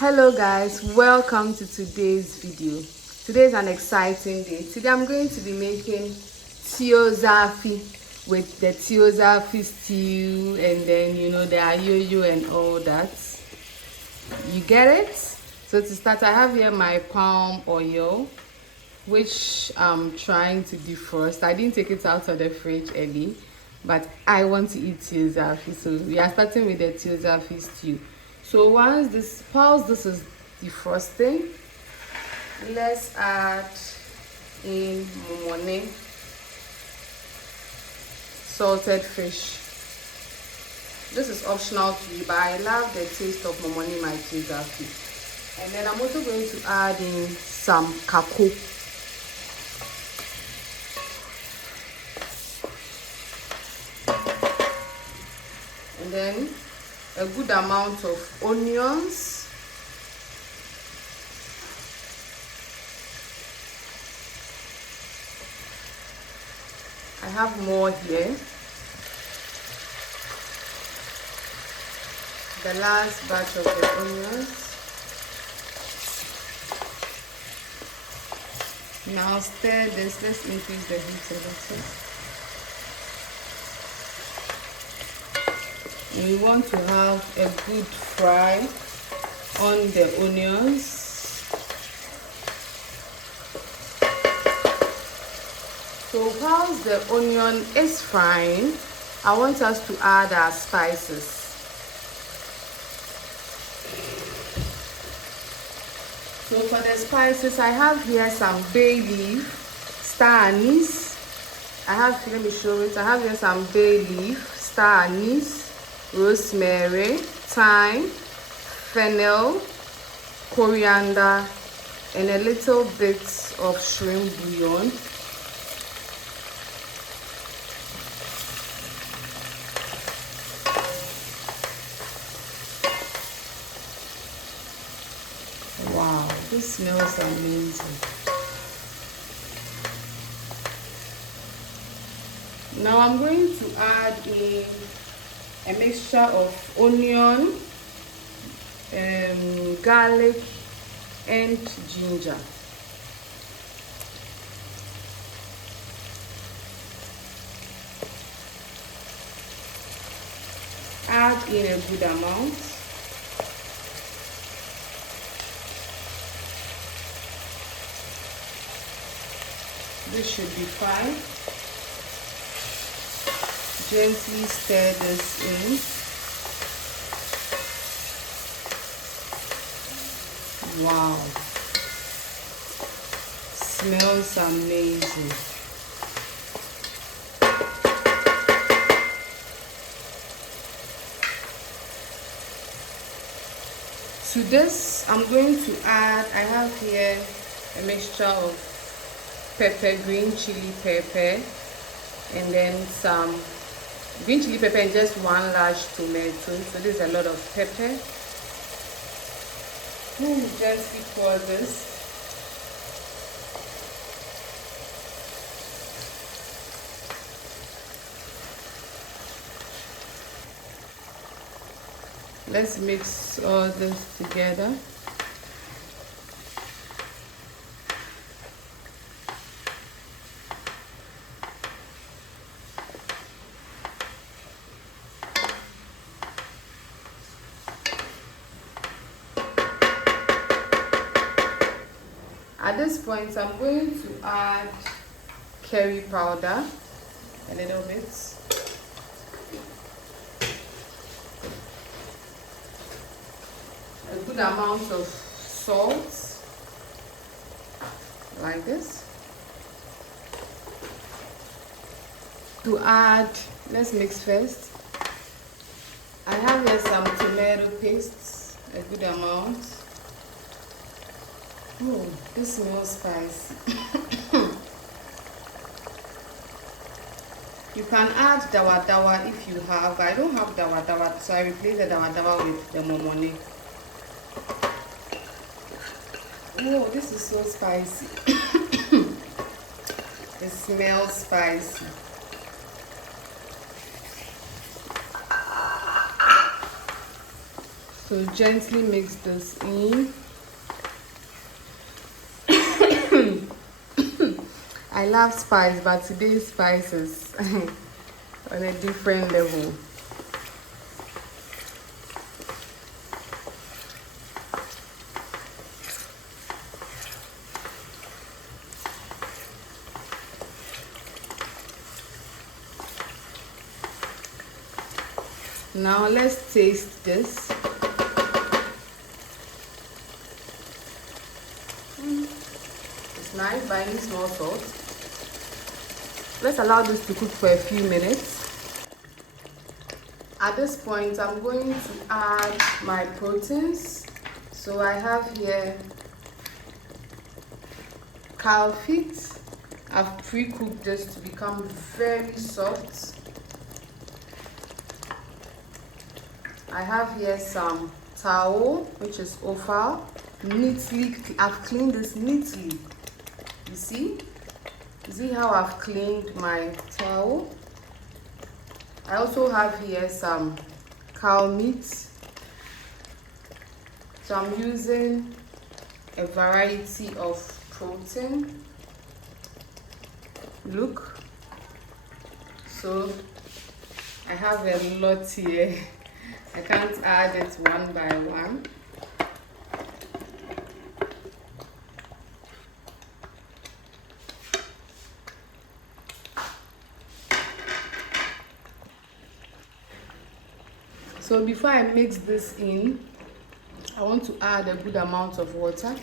Hello guys, welcome to today's video. Today is an exciting day. Today I'm going to be making Tuo Zaafi with the Tuo Zaafi stew, and then the ayoyo and all that. You get it? So to start, I have here my palm oil, which I'm trying to defrost. I didn't take it out of the fridge early, but I want to eat Tuo Zaafi, so we are starting with the Tuo Zaafi stew. So whilst this is defrosting, let's add in momone, salted fish. This is optional to you, but I love the taste of momone in my Tuo Zaafi. And then I'm also going to add in some kako. And then a good amount of onions, I have more here. The last batch of the onions. Now stir this. Let's increase the heat a little. We want to have a good fry on the onions. So whilst the onion is frying, I want us to add our spices. So for the spices, I have here some bay leaf, star anise. Let me show it. I have here some bay leaf, star anise, rosemary, thyme, fennel, coriander, and a little bit of shrimp bouillon. Wow, this smells amazing. Now I'm going to add in a mixture of onion, garlic, and ginger. Add in a good amount. This should be fine. Gently stir this in. Wow, smells amazing. To this, I'm going to add, I have here a mixture of pepper, green chili pepper, and then some green chili pepper and just one large tomato. So this is a lot of pepper. Gently pour this. Let's mix all this together. At this point, I'm going to add curry powder a little bit. A good amount of salt, like this. To add, let's mix first. I have here some tomato paste, a good amount. Oh, this smells spicy. You can add dawa dawa if you have. I don't have dawa dawa, so I replace the dawa dawa with the momone. Oh, this is so spicy. It smells spicy. So gently mix this in. I love spice, but today's spice is on a different level. Now let's taste this. It's nice, but I need more salt. Let's allow this to cook for a few minutes. At this point, I'm going to add my proteins. So I have here cow feet. I've pre-cooked this to become very soft. I have here some towel, which is offal, neatly. I've cleaned this neatly. You see? You see how I've cleaned my towel? I also have here some cow meat. So I'm using a variety of protein. Look. So I have a lot here. I can't add it one by one. So before I mix this in, I want to add a good amount of water.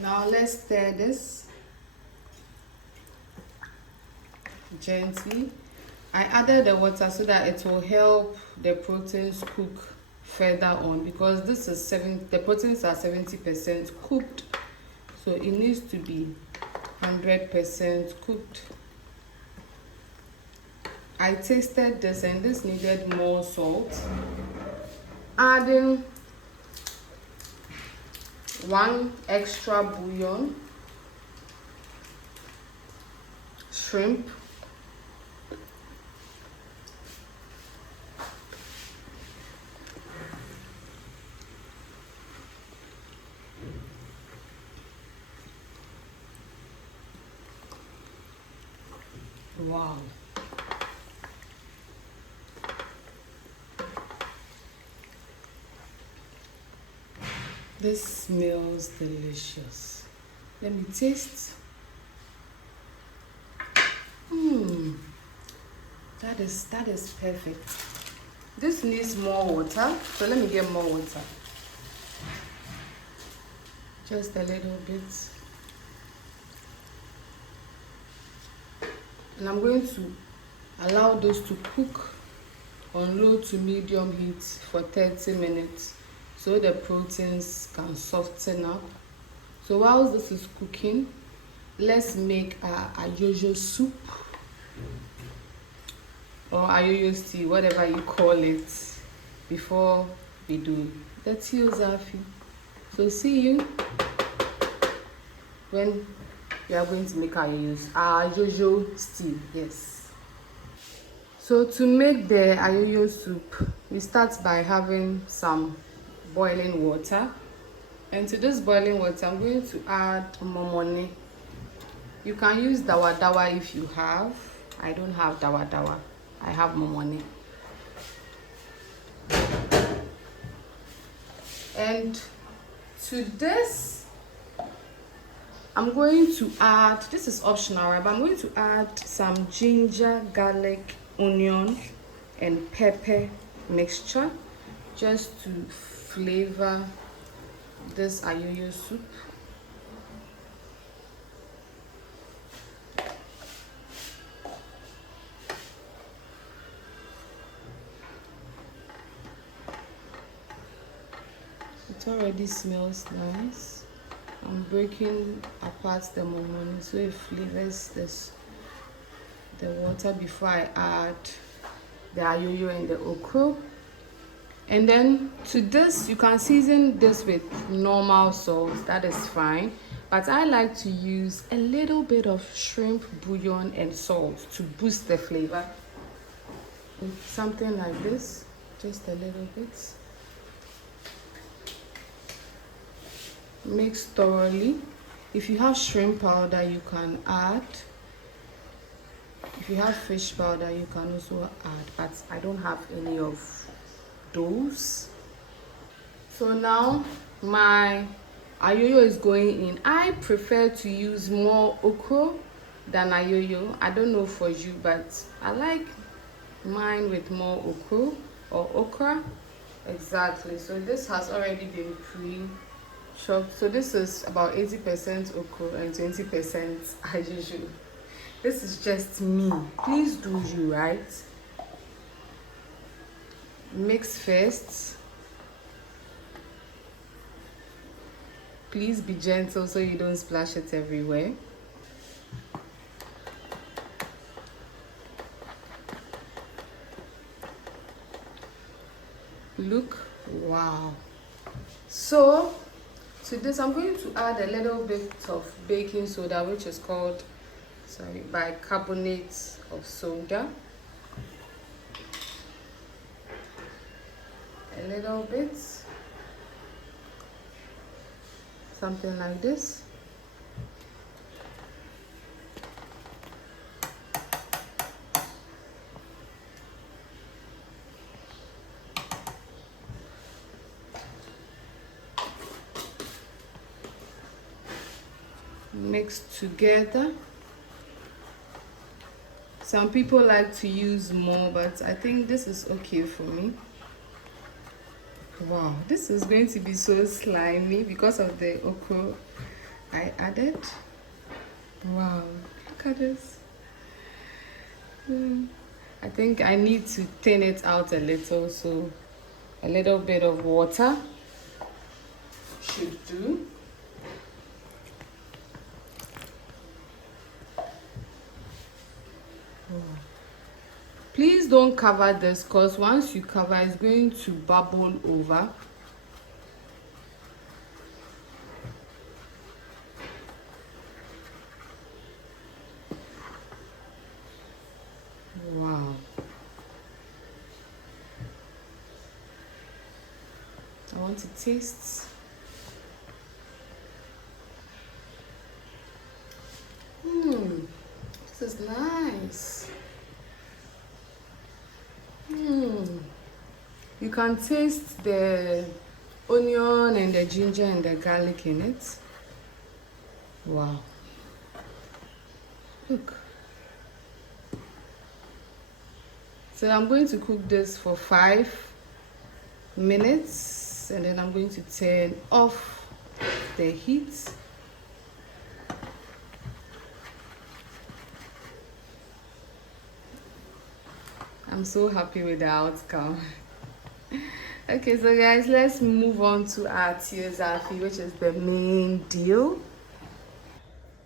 Now let's stir this gently. I added the water so that it will help the proteins cook further on, because this is the proteins are 70% cooked, so it needs to be 100% cooked. I tasted this and this needed more salt. Adding 1 extra bouillon, shrimp, wow. This smells delicious. Let me taste. That is perfect. This needs more water, so let me get more water. Just a little bit. And I'm going to allow those to cook on low to medium heat for 30 minutes so the proteins can soften up. So while this is cooking, let's make our Ayoyo soup or Ayoyo stew, whatever you call it, before we do the Tuo Zaafi. So see you when we are going to make our Ayoyo stew. Yes. So to make the Ayoyo soup, we start by having some boiling water, and to this boiling water I'm going to add momone. You can use dawa if you have. I don't have dawa, I have momone. And to this I'm going to add, this is optional, right? But I'm going to add some ginger, garlic, onion and pepper mixture just to flavor this Ayoyo soup. It already smells nice. I'm breaking apart the momone so it flavors the water before I add the Ayoyo and the okro. And then to this, you can season this with normal salt, that is fine. but I like to use a little bit of shrimp bouillon and salt to boost the flavor. Something like this, just a little bit. Mix thoroughly. If you have shrimp powder, you can add. If you have fish powder, you can also add, but I don't have any of those. So now my ayoyo is going in. I prefer to use more okra than ayoyo. I don't know for you, but I like mine with more okra. Exactly. So this has already been pre-chopped. So this is about 80% okra and 20% ayoyo. This is just me. Please do you, right? Mix first. Please be gentle so you don't splash it everywhere. Look, wow. So to this I'm going to add a little bit of baking soda, which is called bicarbonate of soda. A little bit, something like this. Mix together. Some people like to use more, but I think this is okay for me. Wow, this is going to be so slimy because of the okra I added. Wow, look at this. I think I need to thin it out a little, so a little bit of water should do. Please don't cover this, because once you cover, it's going to bubble over. Wow. I want to taste. This is nice. You can taste the onion and the ginger and the garlic in it. Wow. Look. So I'm going to cook this for 5 minutes and then I'm going to turn off the heat. I'm so happy with the outcome. Okay, so guys, let's move on to our Tuo Zaafi, which is the main deal.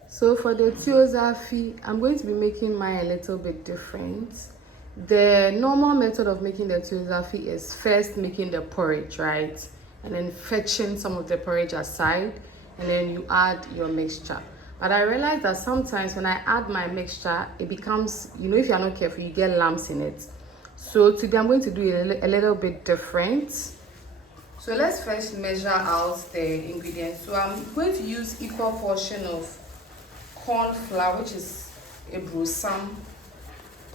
So for the Tuo Zaafi, I'm going to be making mine a little bit different. The normal method of making the Tuo Zaafi is first making the porridge, right? And then fetching some of the porridge aside, and then you add your mixture. But I realized that sometimes when I add my mixture, it becomes, you know, if you're not careful, you get lumps in it. So today I'm going to do it a little bit different. So let's first measure out the ingredients. So I'm going to use equal portion of corn flour, which is a brosam,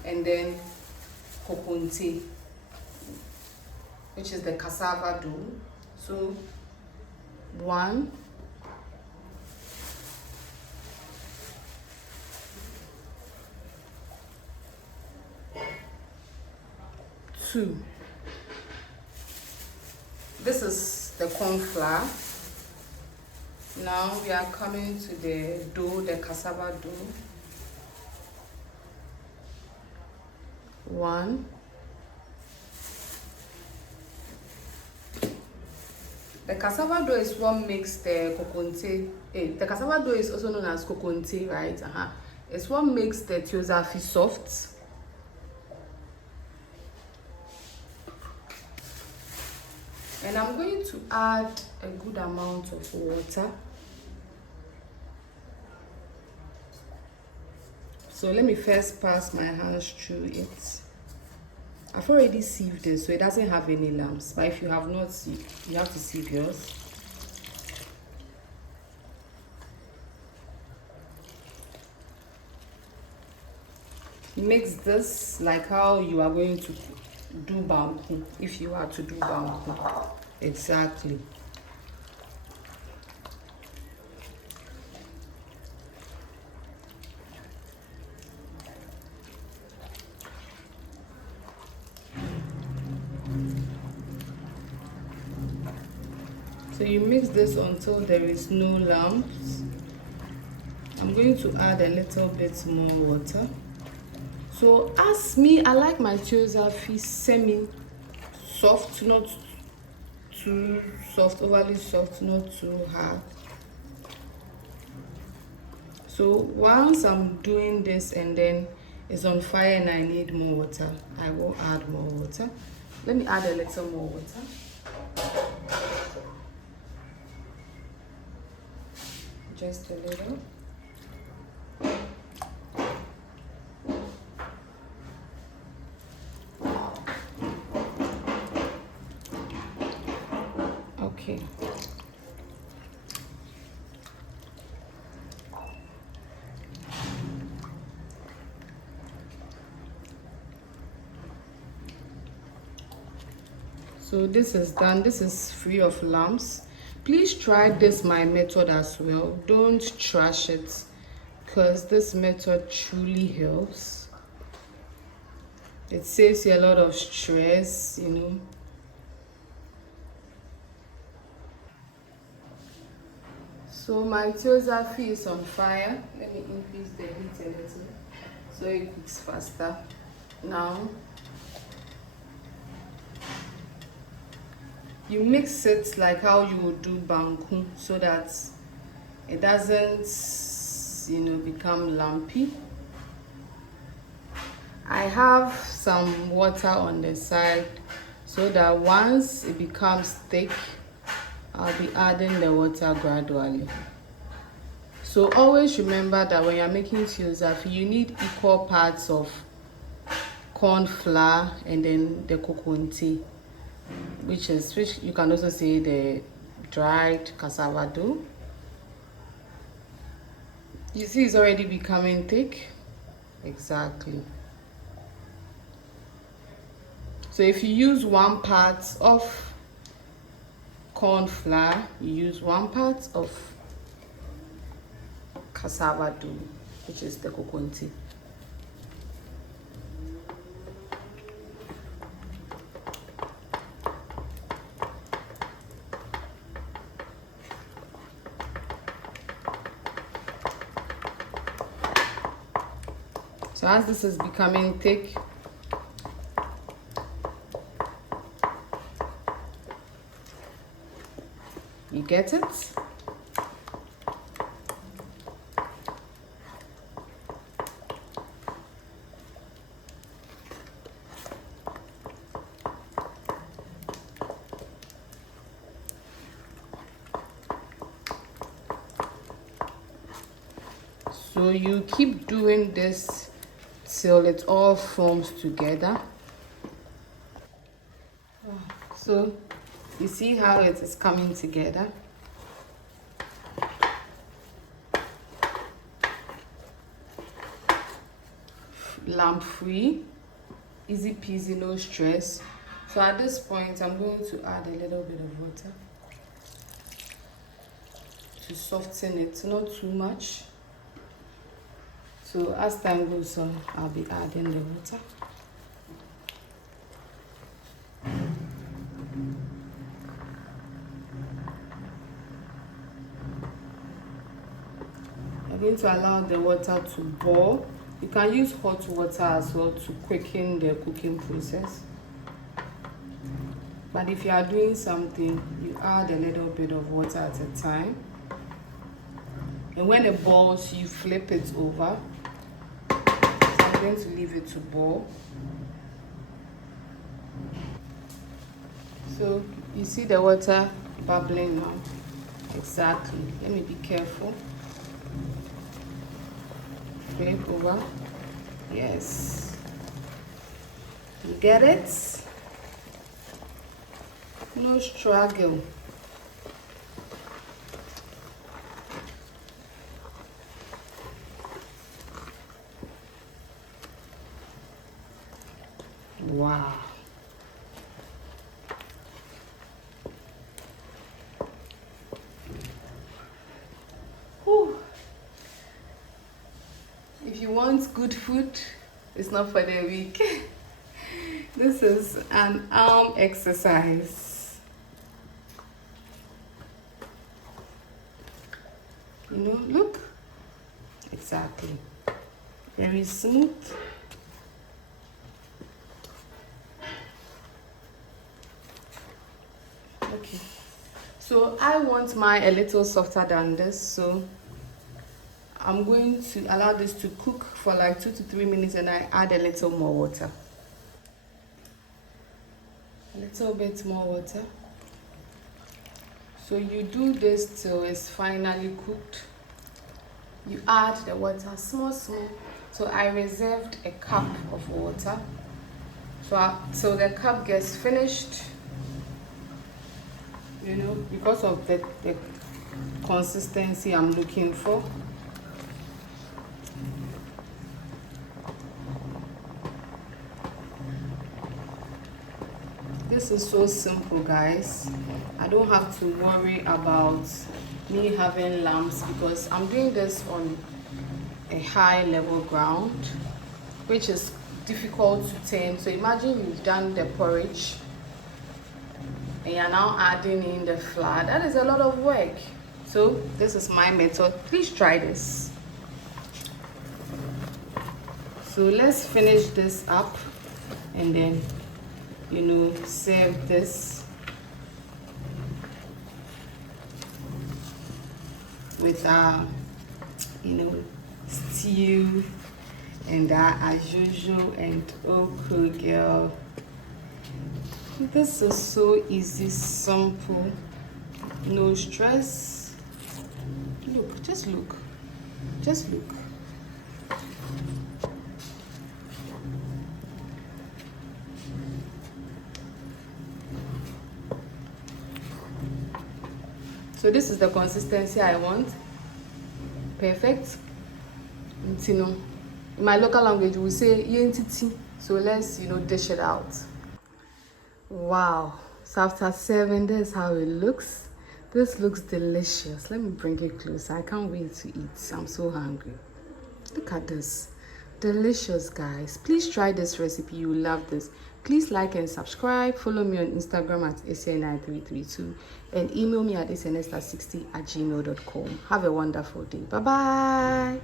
and then kokonte, which is the cassava dough. So 1, 2. This is the corn flour. Now we are coming to the dough, the cassava dough. 1. The cassava dough is what makes the kokonte. The cassava dough is also known as kokonte, right? It's what makes the Tuo Zaafi soft. And I'm going to add a good amount of water. So let me first pass my hands through it. I've already sieved it, so it doesn't have any lumps. But if you have not sieved, you have to sieve yours. Mix this like how you are going to do banku, if you are to do banku. Exactly. So you mix this until there is no lumps. I'm going to add a little bit more water. So as me, I like my Tuo Zaafi semi-soft, not too soft, overly soft, not too hard. So once I'm doing this and then it's on fire and I need more water, I will add more water. Let me add a little more water. Just a little. Okay. So this is done. This is free of lumps. Please try this my method as well. Don't trash it, because this method truly helps. It saves you a lot of stress, you know. So my Tuo Zaafi is on fire. Let me increase the heat a little so it cooks faster. Now you mix it like how you would do banku, so that it doesn't, you know, become lumpy. I have some water on the side so that once it becomes thick, I'll be adding the water gradually. So always remember that when you're making Tuo Zaafi, you need equal parts of corn flour and then the coconut, which you can also say the dried cassava dough. You see it's already becoming thick. Exactly. So if you use 1 part of corn flour, you use 1 part of cassava dough, which is the coconut. So as this is becoming thick, you get it? So you keep doing this till it all forms together. So you see how it is coming together. Lump free, easy peasy, no stress. So at this point I'm going to add a little bit of water to soften it, not too much. So as time goes on, I'll be adding the water. I'm going to allow the water to boil. You can use hot water as well to quicken the cooking process. But if you are doing something, you add a little bit of water at a time. And when it boils, you flip it over. So I'm going to leave it to boil. So you see the water bubbling now. Exactly. Let me be careful. Flip over. Yes. You get it? No struggle. Wow. Whew. If you want good food, it's not for the weak. This is an arm exercise. You know, look. Exactly. Very smooth. Okay. So I want mine a little softer than this, so I'm going to allow this to cook for like 2 to 3 minutes, and I add a little more water. A little bit more water. So you do this till it's finally cooked. You add the water small. So I reserved a cup of water. So the cup gets finished, you know, because of the consistency I'm looking for. This is so simple, guys. I don't have to worry about me having lumps because I'm doing this on a high level ground, which is difficult to tame. So imagine you've done the porridge and you're now adding in the flour. That is a lot of work. So this is my method. Please try this. So let's finish this up and then, you know, serve this with our, you know, stew and our ayoyo and okra, girl. This is so easy, simple, no stress. Look, just look, just look. So this is the consistency I want. Perfect. You know, in my local language we say yentiti. So let's, you know, dish it out. Wow. So after serving, this is how it looks. This looks delicious. Let me bring it closer. I can't wait to eat. I'm so hungry. Look at this. Delicious, guys. Please try this recipe. You will love this. Please like and subscribe. Follow me on Instagram at ACN9332 and email me at sns60@gmail.com. Have a wonderful day. Bye bye.